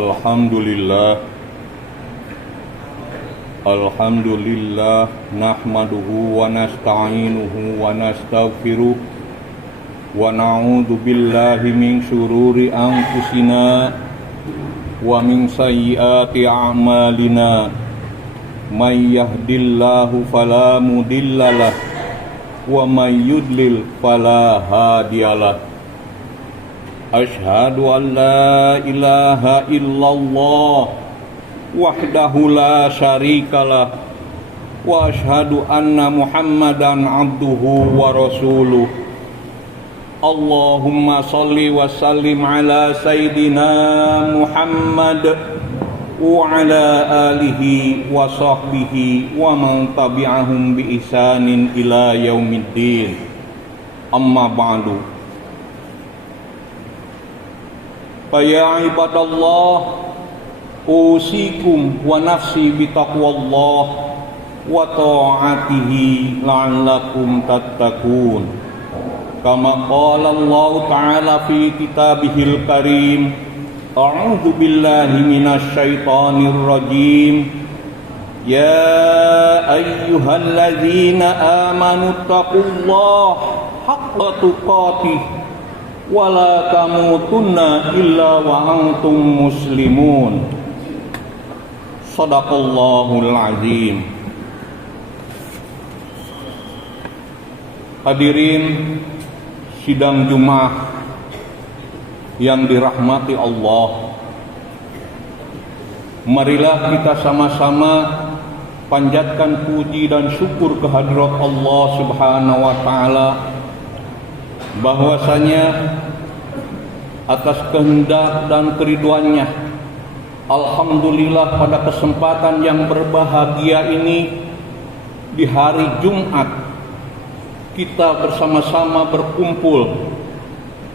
Alhamdulillah nahmaduhu wa nasta'inuhu wa nastaghfiruh wa na'udzu billahi min syururi anfusina wa min sayyiati a'malina may yahdihillahu fala mudhillalah wa may yudlil fala hadiyalah. Asyhadu an la ilaha illallah wahdahu la syarikalah wa asyhadu anna Muhammadan abduhu wa rasuluh. Allahumma shalli wa sallim ala sayyidina Muhammad wa ala alihi wa sahbihi wa man tabi'ahum bi ihsanin ila yaumiddin. Amma ba'du. Ya ibadallah, usikum wa nafsi bitaqwallah wa ta'atihi la'allakum tattaqun. Kama qala Allah ta'ala fi kitabihil karim, a'udzu billahi minasy syaithanir rajim. Ya ayyuhalladzina amanu taqullaha haqqa tuqatih wala tamutunna illa wa antum muslimun. Shadaqallahul azim. Hadirin sidang Jumat yang dirahmati Allah, marilah kita sama-sama panjatkan puji dan syukur kehadirat Allah Subhanahu wa taala, bahwasanya atas kehendak dan keriduannya, alhamdulillah pada kesempatan yang berbahagia ini, di hari Jumat kita bersama-sama berkumpul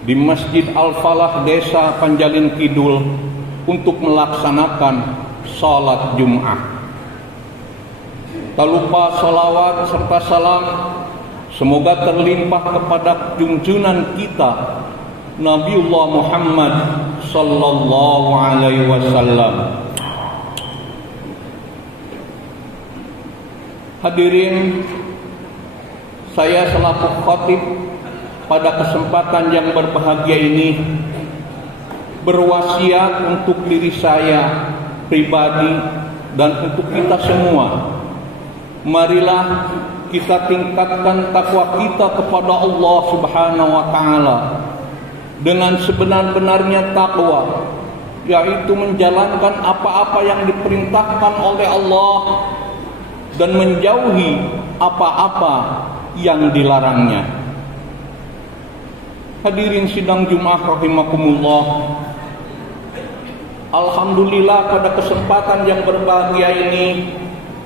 di Masjid Al-Falah Desa Panjalin Kidul untuk melaksanakan salat Jumat. Tak lupa salawat serta salam semoga terlimpah kepada junjungan kita Nabiullah Muhammad sallallahu alaihi wasallam. Hadirin, saya selaku khatib pada kesempatan yang berbahagia ini berwasiat untuk diri saya pribadi dan untuk kita semua. Marilah kita tingkatkan takwa kita kepada Allah Subhanahu wa taala dengan sebenar-benarnya takwa, yaitu menjalankan apa-apa yang diperintahkan oleh Allah dan menjauhi apa-apa yang dilarangnya. Hadirin sidang Jumat rahimakumullah, alhamdulillah pada kesempatan yang berbahagia ini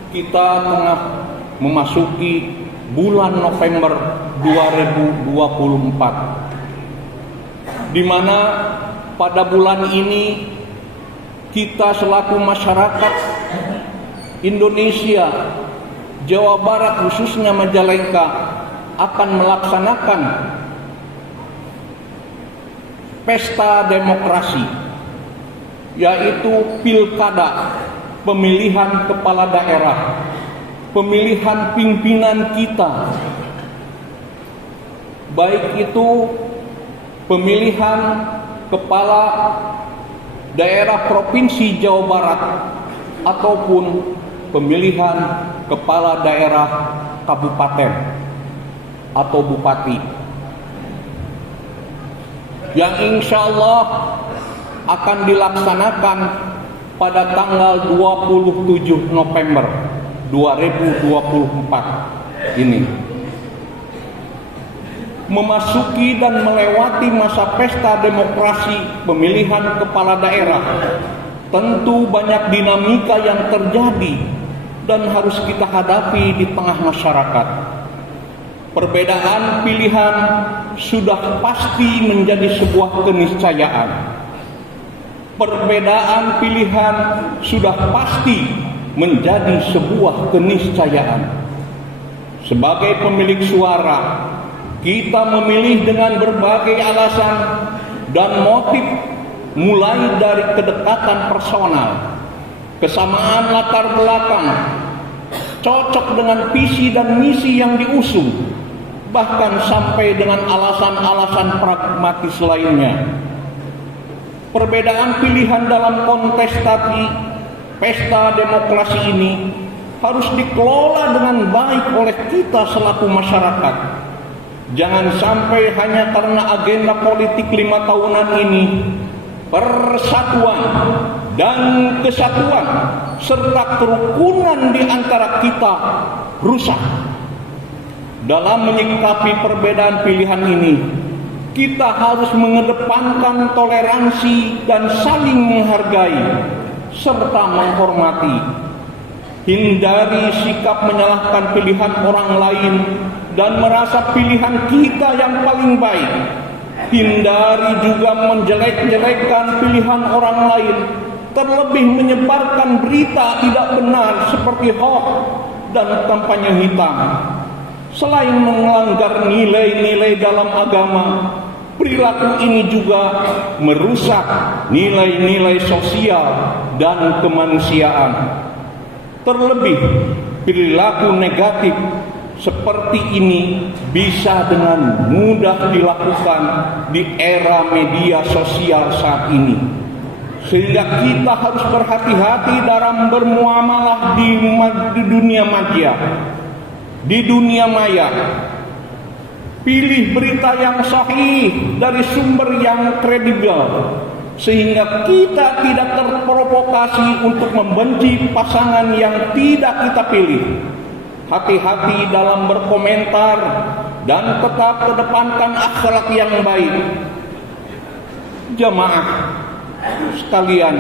kita tengah memasuki bulan November 2024, di mana pada bulan ini kita selaku masyarakat Indonesia, Jawa Barat khususnya Majalengka akan melaksanakan pesta demokrasi, yaitu pilkada, pemilihan kepala daerah, pemilihan pimpinan kita, baik itu pemilihan kepala daerah provinsi Jawa Barat ataupun pemilihan kepala daerah kabupaten atau bupati, yang insya Allah akan dilaksanakan pada tanggal 27 November 2024 ini. Memasuki dan melewati masa pesta demokrasi pemilihan kepala daerah, tentu banyak dinamika yang terjadi dan harus kita hadapi di tengah masyarakat. Perbedaan pilihan sudah pasti menjadi sebuah keniscayaan. Perbedaan pilihan sudah pasti menjadi sebuah keniscayaan. Sebagai pemilik suara, kita memilih dengan berbagai alasan dan motif, mulai dari kedekatan personal, kesamaan latar belakang, cocok dengan visi dan misi yang diusung, bahkan sampai dengan alasan-alasan pragmatis lainnya. Perbedaan pilihan dalam kontestasi pesta demokrasi ini harus dikelola dengan baik oleh kita selaku masyarakat. Jangan sampai hanya karena agenda politik 5 tahunan ini persatuan dan kesatuan serta kerukunan di antara kita rusak. Dalam menyikapi perbedaan pilihan ini, kita harus mengedepankan toleransi dan saling menghargai serta menghormati. Hindari sikap menyalahkan pilihan orang lain dan merasa pilihan kita yang paling baik. Hindari juga menjelek-jelekkan pilihan orang lain, terlebih menyebarkan berita tidak benar seperti hoax dan kampanye hitam. Selain melanggar nilai-nilai dalam agama, perilaku ini juga merusak nilai-nilai sosial dan kemanusiaan. Terlebih, perilaku negatif seperti ini bisa dengan mudah dilakukan di era media sosial saat ini. Sehingga kita harus berhati-hati dalam bermuamalah di dunia maya. Di dunia maya, pilih berita yang sahih dari sumber yang kredibel, sehingga kita tidak terprovokasi untuk membenci pasangan yang tidak kita pilih. Hati-hati dalam berkomentar dan tetap kedepankan akhlak yang baik. Jamaah sekalian,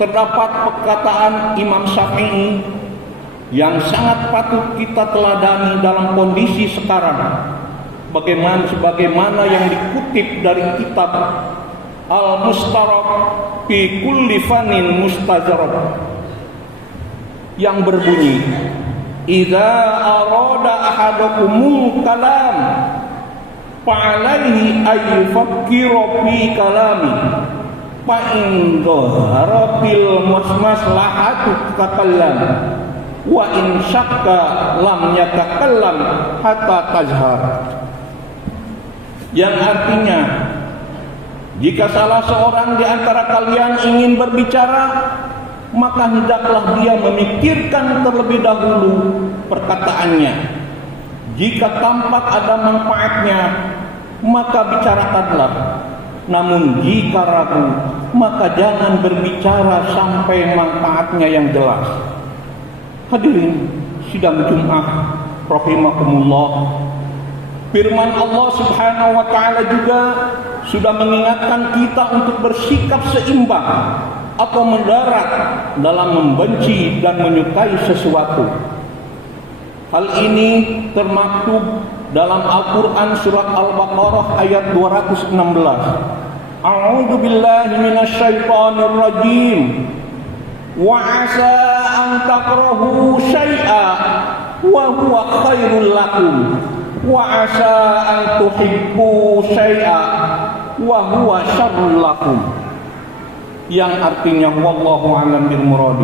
terdapat perkataan Imam Syafi'i yang sangat patut kita teladani dalam kondisi sekarang. Sebagaimana yang dikutip dari kitab Al-Mustarak fi kulli fanin mustazarab, yang berbunyi, "Idza arada ahadukumul kalam fa'alaihi ay yufakkira fi kalami fa in dhahara bil maslahatu takallam wa in syakka lam yatakallam hatta tajhar." Yang artinya, jika salah seorang di antara kalian ingin berbicara, maka hendaklah dia memikirkan terlebih dahulu perkataannya. Jika tampak ada manfaatnya, maka bicarakanlah. Namun jika ragu, maka jangan berbicara sampai manfaatnya yang jelas. Hadirin sidang Jumat rahimakumullah, firman Allah Subhanahu wa taala juga sudah mengingatkan kita untuk bersikap seimbang atau mendarat dalam membenci dan menyukai sesuatu. Hal ini termaktub dalam Al-Qur'an surat Al-Baqarah ayat 216. A'udzu billahi minasyaitonir rajim. Wa 'asa an takrahu syai'an wa huwa khairul lakum wa 'asa an tuhibbu syai'an wa huwa syarrul lakum. Yang artinya wallahu a'lam bil murad.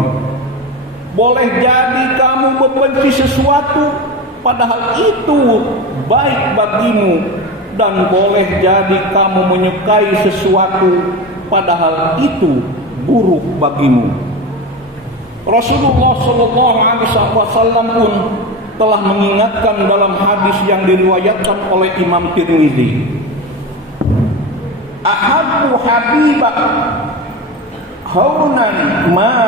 Boleh jadi kamu membenci sesuatu padahal itu baik bagimu, dan boleh jadi kamu menyukai sesuatu padahal itu buruk bagimu. Rasulullah sallallahu alaihi wasallam pun telah mengingatkan dalam hadis yang diriwayatkan oleh Imam Tirmizi, ahabbu habibak haunan ma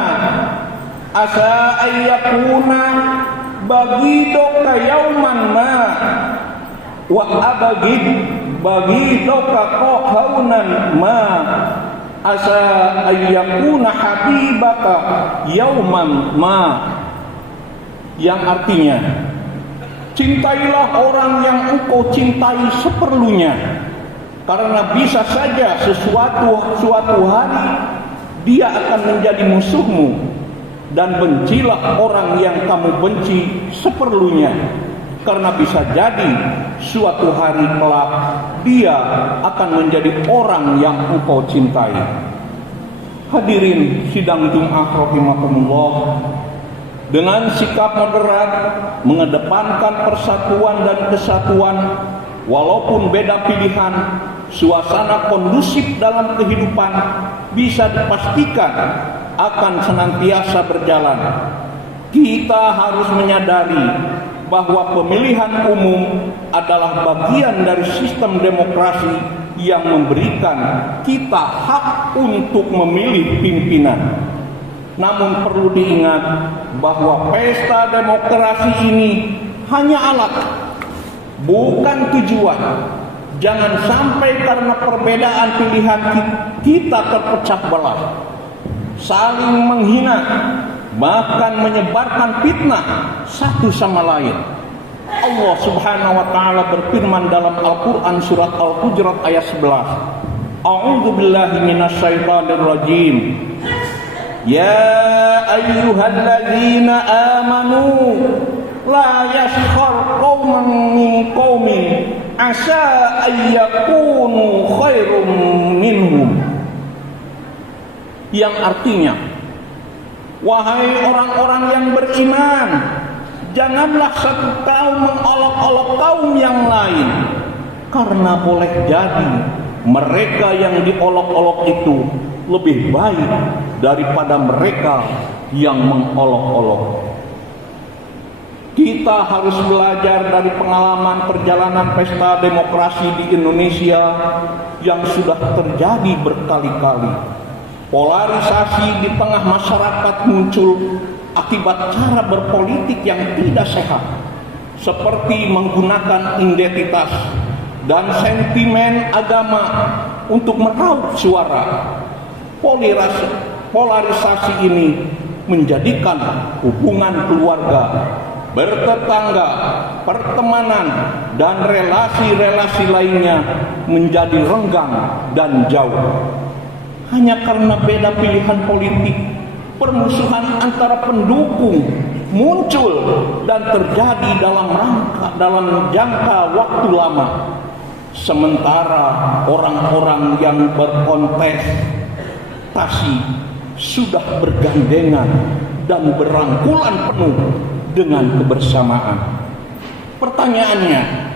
asa ayyakuna bagidoka yauman ma wa bagidoka haunan ma asa ayyakuna habibaka yauman ma. Yang artinya, cintailah orang yang engkau cintai seperlunya, karena bisa saja suatu hari dia akan menjadi musuhmu, dan bencilah orang yang kamu benci seperlunya, karena bisa jadi suatu hari kelak dia akan menjadi orang yang engkau cintai. Hadirin sidang Jumat rahimakumullah, dengan sikap moderat mengedepankan persatuan dan kesatuan walaupun beda pilihan, suasana kondusif dalam kehidupan bisa dipastikan akan senantiasa berjalan. Kita harus menyadari bahwa pemilihan umum adalah bagian dari sistem demokrasi yang memberikan kita hak untuk memilih pimpinan. Namun perlu diingat bahwa pesta demokrasi ini hanya alat, bukan tujuan. Jangan sampai karena perbedaan pilihan kita terpecah belah, saling menghina, bahkan menyebarkan fitnah satu sama lain. Allah Subhanahu wa taala berfirman dalam Al-Qur'an surat Al-Hujurat ayat 11. A'udzu billahi minasyaitonir rajim. Ya ayyuhalladzina amanu la yaskhar qauman min qaumin asa ayyakunu khairum minhum. Yang artinya, wahai orang-orang yang beriman, janganlah satu kaum mengolok-olok kaum yang lain, karena boleh jadi mereka yang diolok-olok itu lebih baik daripada mereka yang mengolok-olok. Kita harus belajar dari pengalaman perjalanan pesta demokrasi di Indonesia yang sudah terjadi berkali-kali. Polarisasi di tengah masyarakat muncul akibat cara berpolitik yang tidak sehat, seperti menggunakan identitas dan sentimen agama untuk meraup suara. Polarisasi ini menjadikan hubungan keluarga, bertetangga, pertemanan, dan relasi-relasi lainnya menjadi renggang dan jauh. Hanya karena beda pilihan politik, permusuhan antara pendukung muncul dan terjadi dalam jangka waktu lama. Sementara orang-orang yang berkontestasi sudah bergandengan dan berangkulan penuh dengan kebersamaan. Pertanyaannya,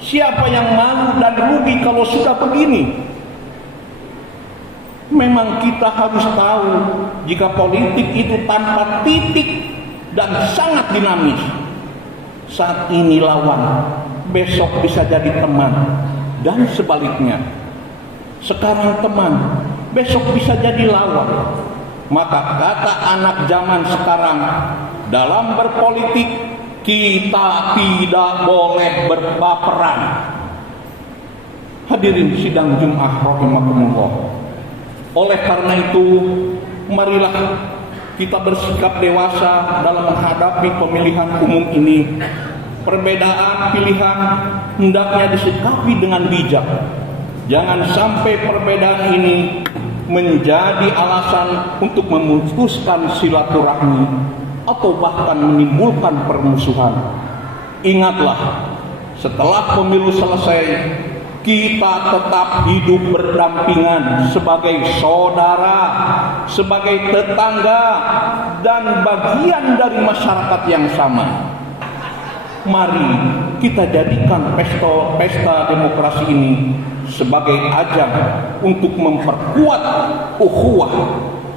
siapa yang malu dan rugi kalau sudah begini? Memang kita harus tahu jika politik itu tanpa titik dan sangat dinamis. Saat ini lawan, besok bisa jadi teman, dan sebaliknya. Sekarang teman, besok bisa jadi lawan. Maka kata anak zaman sekarang, dalam berpolitik kita tidak boleh berbaperan. Hadirin sidang Jumat rahimakumullah. Oleh karena itu, marilah kita bersikap dewasa dalam menghadapi pemilihan umum ini. Perbedaan pilihan hendaknya disikapi dengan bijak. Jangan sampai perbedaan ini menjadi alasan untuk memutuskan silaturahmi atau bahkan menimbulkan permusuhan. Ingatlah, setelah pemilu selesai, kita tetap hidup berdampingan sebagai saudara, sebagai tetangga, dan bagian dari masyarakat yang sama. Mari kita jadikan pesta demokrasi ini sebagai ajang untuk memperkuat ukhuwah,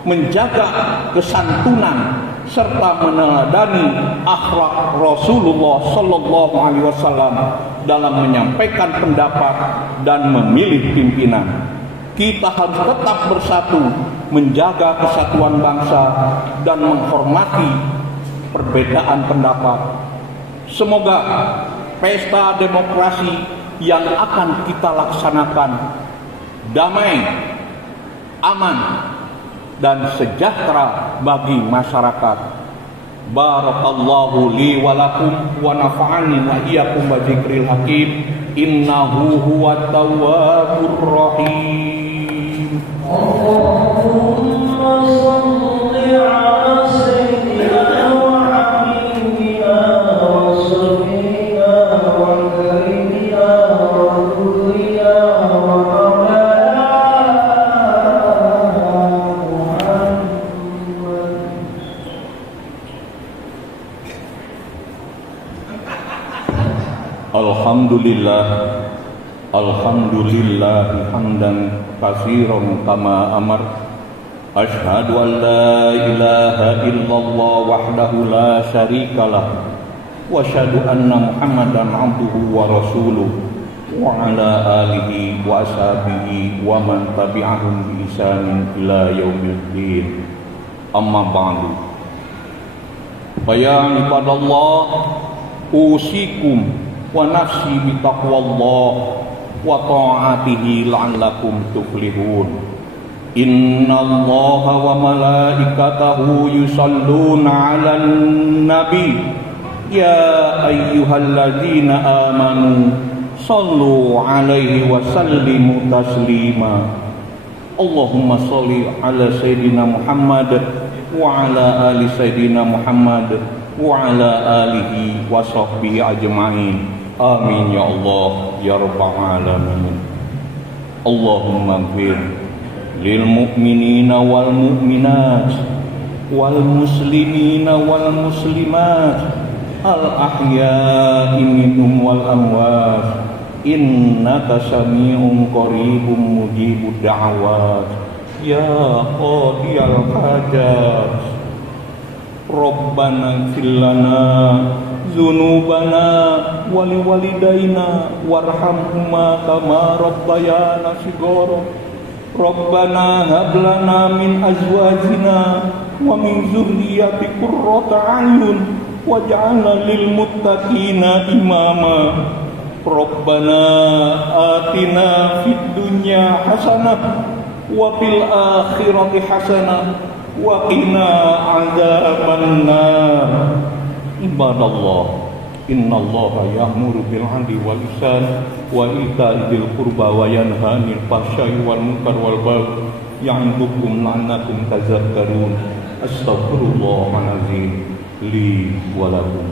menjaga kesantunan, serta meneladani akhlak Rasulullah Sallallahu Alaihi Wasallam dalam menyampaikan pendapat dan memilih pimpinan. Kita harus tetap bersatu, menjaga kesatuan bangsa dan menghormati perbedaan pendapat. Semoga pesta demokrasi yang akan kita laksanakan damai, aman, dan sejahtera bagi masyarakat. Barakallahu li wa lakum wa nafa'ani wa iyyakum bi dzikril hakim. Innahu huwat tawwabur rahim. Allahumma shalli ala sayyidina wa habibina wa sayyidina wa karimina wa dhurriyya wa maulana Alhamdulillah, alhamdulillah hamdan katsiran kama amar. Asyhadu an la ilaha illallah wahdahu la syarikalah wa asyhadu anna Muhammadan abduhu wa rasuluh wa ala alihi wa ashabihi wa man tabi'ahum bi ihsanin ila yaumiddin. Amma ba'du. Ya ibadallah, usikum wa nafsi bi taqwallah wa ta'atihi la'allakum tuflihun. Innallaha wa malaikatahu yusalluna 'alan nabi ya ayyuhalladzina amanu sallu 'alaihi wa sallimu taslima. Allahumma shalli 'ala sayyidina Muhammad wa 'ala ali sayyidina Muhammad wa 'ala alihi wa sahbihi ajma'in. Amin ya Allah ya rabbal alamin. Allahumma ighfir lil mu'minina wal mu'minat wal muslimina wal muslimat al ahya'i minhum wal amwat innaka sami'un qaribun mujibud da'awat ya qadiyal hajat. Rabbana ighfir lana dzunubana wa liwalidayna warhamhuma kama rabbayana shighara. Rabbana hab lana min azwajina wa min dzurriyyati qurrata a'yun waj'alna lil muttaqina imama. Rabbana atina fid dunya hasanah wa fil akhirati hasanah wa qina adzabannar. Ibadallah, innallaha ya'muru bil 'adli wal ihsan wa ita'i dzil qurba wa yanha 'anil fahsya'i wal munkar wal baghi ya'idukum la'allakum tadhakkarun. Astaghfirullahal azim li wa lakum.